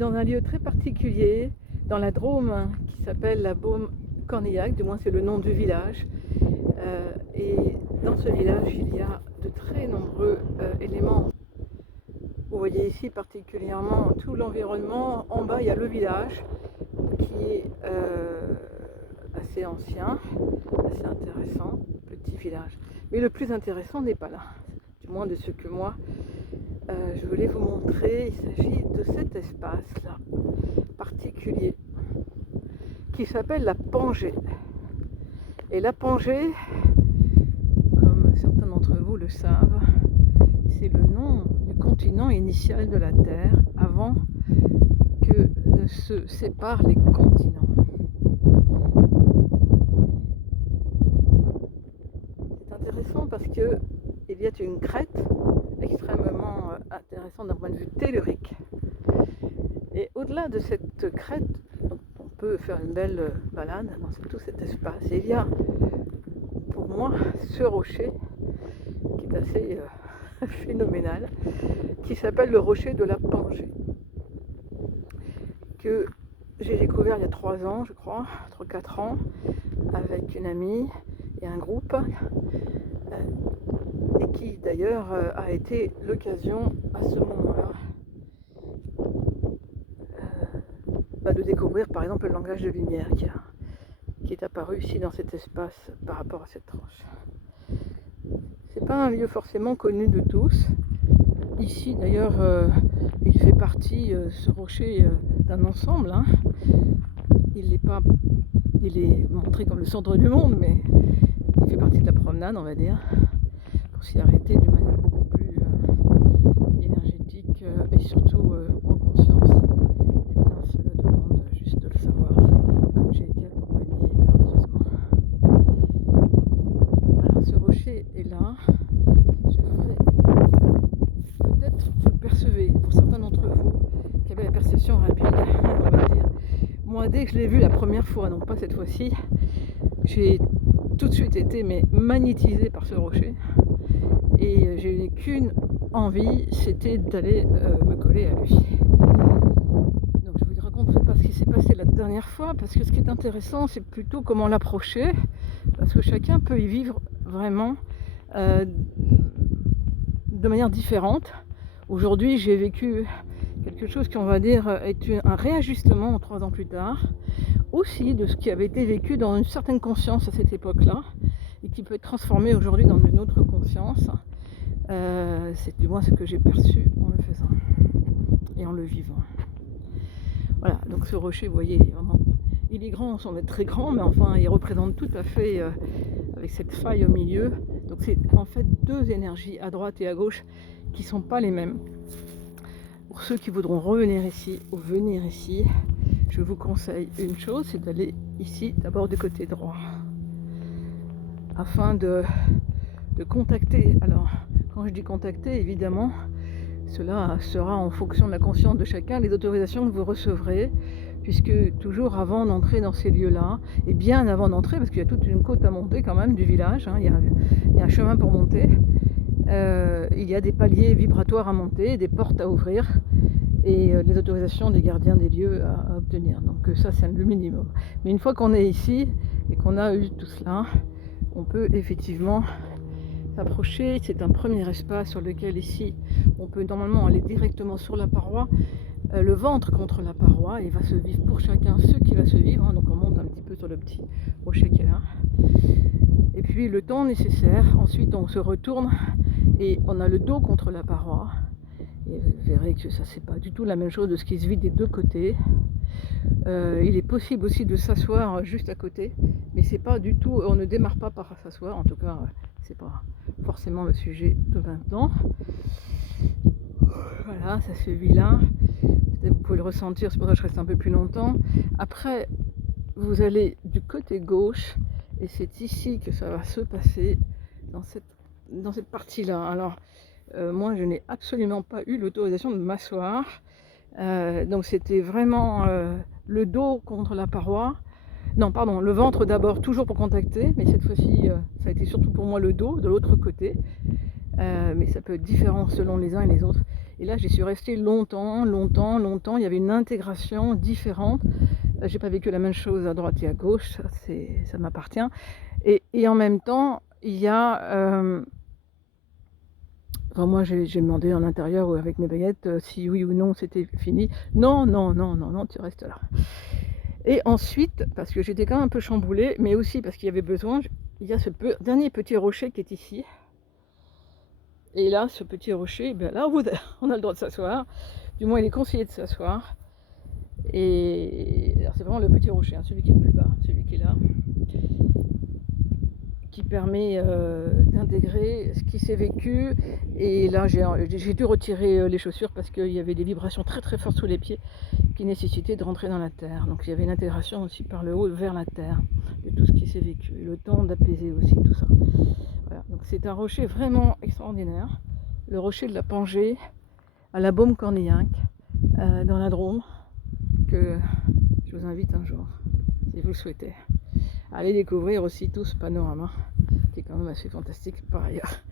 dans un lieu très particulier, dans la Drôme, qui s'appelle la Baume-Cornillac, du moins c'est le nom du village. Et dans ce village, il y a de très nombreux éléments. Vous voyez ici particulièrement tout l'environnement. En bas, il y a le village qui est assez ancien, assez intéressant, petit village. Mais le plus intéressant n'est pas là, du moins de ce que moi je voulais vous montrer. Il s'agit de cet espace-là particulier qui s'appelle la Pangée. Et la Pangée, comme certains d'entre vous le savent, c'est le nom du continent initial de la Terre avant que ne se séparent les continents. C'est intéressant parce que il y a une crête extrêmement intéressante d'un point de vue tellurique. Et au-delà de cette crête, on peut faire une belle balade dans tout cet espace. Et il y a pour moi ce rocher qui est assez phénoménal, qui s'appelle le rocher de la Pangée, que j'ai découvert il y a 3 ans, je crois, 3-4 ans, avec une amie et un groupe, et qui d'ailleurs a été l'occasion à ce moment-là de découvrir par exemple le langage de lumière qui est apparu ici dans cet espace par rapport à cette tranche. C'est pas un lieu forcément connu de tous. Ici d'ailleurs il fait partie, ce rocher, d'un ensemble. Il est montré comme le centre du monde, mais il fait partie de la promenade, on va dire, pour s'y arrêter d'une manière beaucoup plus énergétique et surtout en conscience. Et bien cela demande juste de le savoir, comme j'ai été accompagnée merveilleusement. Voilà, ce rocher est là. Je voudrais peut-être vous le percevez, pour certains d'entre vous qui avaient la perception rapide, on va dire. Moi, dès que je l'ai vu la première fois, non pas cette fois-ci, j'ai tout de suite été magnétisée par ce rocher. Et j'ai eu qu'une envie, c'était d'aller me coller à lui. Donc je ne vous raconterai pas ce qui s'est passé la dernière fois, parce que ce qui est intéressant, c'est plutôt comment l'approcher, parce que chacun peut y vivre vraiment de manière différente. Aujourd'hui, j'ai vécu quelque chose qui, on va dire, est un réajustement 3 ans plus tard, aussi de ce qui avait été vécu dans une certaine conscience à cette époque-là, et qui peut être transformé aujourd'hui dans une autre conscience. C'est du moins ce que j'ai perçu en le faisant et en le vivant. Voilà, donc ce rocher, vous voyez, il est grand, sans être très grand, mais enfin il représente tout à fait, avec cette faille au milieu. Donc c'est en fait 2 énergies à droite et à gauche qui ne sont pas les mêmes. Pour ceux qui voudront revenir ici ou venir ici, je vous conseille une chose, c'est d'aller ici d'abord du côté droit, afin de contacter. Alors quand je dis contacter, évidemment cela sera en fonction de la conscience de chacun, les autorisations que vous recevrez, puisque toujours avant d'entrer dans ces lieux-là, et bien avant d'entrer, parce qu'il y a toute une côte à monter quand même du village, il y a un chemin pour monter, il y a des paliers vibratoires à monter, des portes à ouvrir, et les autorisations des gardiens des lieux à obtenir. Donc ça, c'est le minimum. Mais une fois qu'on est ici, et qu'on a eu tout cela, on peut effectivement s'approcher. C'est un premier espace sur lequel ici, on peut normalement aller directement sur la paroi, le ventre contre la paroi, et il va se vivre pour chacun ce qui va se vivre. Donc on monte un petit peu sur le petit rocher qui est là. Et puis le temps nécessaire, ensuite on se retourne et on a le dos contre la paroi. Et vous verrez que ça, c'est pas du tout la même chose de ce qui se vit des 2 côtés. Il est possible aussi de s'asseoir juste à côté, mais c'est pas du tout, on ne démarre pas par s'asseoir, en tout cas c'est pas forcément le sujet de maintenant. Voilà, ça se vit là. Peut-être vous pouvez le ressentir, c'est pour ça que je reste un peu plus longtemps. Après, vous allez du côté gauche, et c'est ici que ça va se passer, dans cette partie-là. Alors, moi, je n'ai absolument pas eu l'autorisation de m'asseoir. Donc c'était vraiment le dos contre la paroi. Non, pardon, le ventre d'abord, toujours pour contacter, mais cette fois-ci, ça a été surtout pour moi le dos, de l'autre côté. Mais ça peut être différent selon les uns et les autres. Et là, j'y suis restée longtemps, longtemps, longtemps. Il y avait une intégration différente. J'ai pas vécu la même chose à droite et à gauche, ça m'appartient. Et en même temps, il y a... enfin, moi, j'ai demandé en intérieur ou avec mes baguettes si oui ou non c'était fini. Non, non, non, non, non, tu restes là. Et ensuite, parce que j'étais quand même un peu chamboulée, mais aussi parce qu'il y avait besoin, il y a ce dernier petit rocher qui est ici. Et là, ce petit rocher, ben là, on a le droit de s'asseoir. Du moins, il est conseillé de s'asseoir. Et alors, c'est vraiment le petit rocher, hein, celui qui est le plus bas, celui qui est là, qui permet d'intégrer ce qui s'est vécu. Et là, j'ai dû retirer les chaussures parce qu'il y avait des vibrations très très fortes sous les pieds qui nécessitaient de rentrer dans la terre. Donc il y avait une intégration aussi par le haut vers la terre de tout ce qui s'est vécu. Le temps d'apaiser aussi tout ça. Voilà. Donc c'est un rocher vraiment extraordinaire. Le rocher de la Pangée à la Baume-Cornillac, dans la Drôme, que je vous invite un jour, si vous le souhaitez. Allez découvrir aussi tout ce panorama qui est quand même assez fantastique par ailleurs.